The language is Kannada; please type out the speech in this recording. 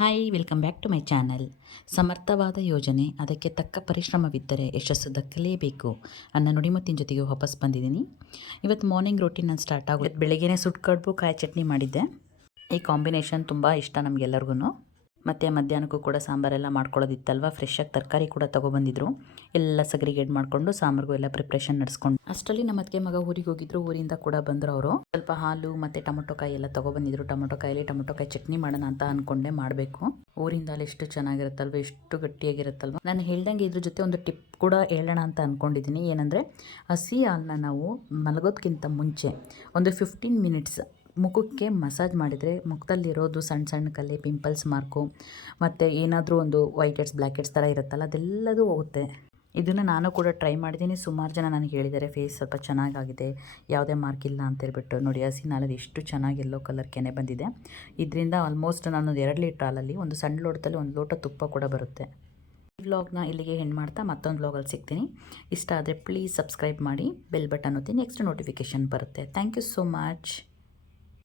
Hi welcome back to my channel. ಸಮರ್ಥವಾದ ಯೋಜನೆ, ಅದಕ್ಕೆ ತಕ್ಕ ಪರಿಶ್ರಮವಿದ್ದರೆ ಯಶಸ್ಸು ದಕ್ಕಲೇಬೇಕು ಅನ್ನೋ ನುಡಿಮುತ್ತಿನ ಜೊತೆಗೆ ವಾಪಸ್ ಬಂದಿದ್ದೀನಿ. ಇವತ್ತು ಮಾರ್ನಿಂಗ್ ರೂಟೀನ್ ನಾನು ಸ್ಟಾರ್ಟ್ ಆಗುತ್ತೆ. ಬೆಳಗ್ಗೆನೇ ಸುಟ್ಟು ಕಡುಬು ಕಾಯಿ ಚಟ್ನಿ ಮಾಡಿದ್ದೆ. ಈ ಕಾಂಬಿನೇಷನ್ ತುಂಬ ಇಷ್ಟ ನಮಗೆಲ್ಲರಿಗೂ. ಮತ್ತು ಮಧ್ಯಾಹ್ನಕ್ಕೂ ಕೂಡ ಸಾಂಬಾರೆಲ್ಲ ಮಾಡ್ಕೊಳ್ಳೋದಿತ್ತಲ್ವ, ಫ್ರೆಶ್ಶಾಗಿ ತರಕಾರಿ ಕೂಡ ತೊಗೊಬಂದಿದ್ರು. ಎಲ್ಲ ಸಗ್ರಿಗೇಡ್ ಮಾಡಿಕೊಂಡು ಸಾಂಬಾರಿಗೂ ಎಲ್ಲ ಪ್ರಿಪ್ರೇಷನ್ ನಡೆಸ್ಕೊಂಡು ಅಷ್ಟರಲ್ಲಿ ನಮ್ಮ ಅತ್ತಿಗೆ ಮಗ ಊರಿಗೆ ಹೋಗಿದ್ರು. ಊರಿಂದ ಕೂಡ ಬಂದರು ಅವರು. ಸ್ವಲ್ಪ ಹಾಲು ಮತ್ತು ಟೊಮೊಟೊ ಕಾಯಿ ಎಲ್ಲ ತೊಗೊಬಂದಿದ್ರು. ಟೊಮೊಟೊ ಕಾಯಿ ಚಟ್ನಿ ಮಾಡೋಣ ಅಂತ ಅಂದ್ಕೊಂಡೆ ಮಾಡಬೇಕು. ಊರಿಂದ ಅಲ್ಲಿ ಎಷ್ಟು ಚೆನ್ನಾಗಿರುತ್ತಲ್ವ, ಎಷ್ಟು ಗಟ್ಟಿಯಾಗಿರುತ್ತಲ್ವ. ನಾನು ಹೇಳ್ದಂಗೆ ಇದ್ರ ಜೊತೆ ಒಂದು ಟಿಪ್ ಕೂಡ ಹೇಳೋಣ ಅಂತ ಅಂದ್ಕೊಂಡಿದ್ದೀನಿ. ಏನಂದರೆ, ಹಸಿ ಹಾಲನ್ನ ನಾವು ಮಲಗೋದಕ್ಕಿಂತ ಮುಂಚೆ ಒಂದು 15 ಮಿನಿಟ್ಸ್ ಮುಖಕ್ಕೆ ಮಸಾಜ್ ಮಾಡಿದರೆ ಮುಖದಲ್ಲಿರೋದು ಸಣ್ಣ ಸಣ್ಣ ಕಲೆ, ಪಿಂಪಲ್ಸ್ ಮಾರ್ಕು ಮತ್ತು ಏನಾದರೂ ಒಂದು ವೈಟ್ ಹೆಡ್ಸ್ ಬ್ಲ್ಯಾಕ್ ಹೆಡ್ಸ್ ಥರ ಇರುತ್ತಲ್ಲ, ಅದೆಲ್ಲದೂ ಹೋಗುತ್ತೆ. ಇದನ್ನು ನಾನು ಕೂಡ ಟ್ರೈ ಮಾಡಿದ್ದೀನಿ. ಸುಮಾರು ಜನ ನನಗೆ ಹೇಳಿದ್ದಾರೆ ಫೇಸ್ ಸ್ವಲ್ಪ ಚೆನ್ನಾಗಾಗಿದೆ, ಯಾವುದೇ ಮಾರ್ಕ್ ಇಲ್ಲ ಅಂತ ಹೇಳ್ಬಿಟ್ಟು. ನೋಡಿ, ಹಸಿ ಹಾಲಲ್ಲಿ ಎಷ್ಟು ಚೆನ್ನಾಗಿ ಎಲ್ಲೋ ಕಲರ್ ಕೆನೆ ಬಂದಿದೆ. ಇದರಿಂದ ಆಲ್ಮೋಸ್ಟ್ ನಾನೊಂದು 2 ಲೀಟ್ರ್ ಹಾಲಲ್ಲಿ ಒಂದು ಸಣ್ಣ ಲೋಟದಲ್ಲಿ 1 ಲೋಟ ತುಪ್ಪ ಕೂಡ ಬರುತ್ತೆ. ಈ ವ್ಲಾಗ್ನ ಇಲ್ಲಿಗೆ ಹೆಣ್ಣು ಮಾಡ್ತಾ ಮತ್ತೊಂದು ವ್ಲಾಗಲ್ಲಿ ಸಿಗ್ತೀನಿ. ಇಷ್ಟ ಆದರೆ ಪ್ಲೀಸ್ ಸಬ್ಸ್ಕ್ರೈಬ್ ಮಾಡಿ, ಬೆಲ್ ಬಟನ್ ಒತ್ತಿ, ನೆಕ್ಸ್ಟ್ ನೋಟಿಫಿಕೇಷನ್ ಬರುತ್ತೆ. Thank you so much.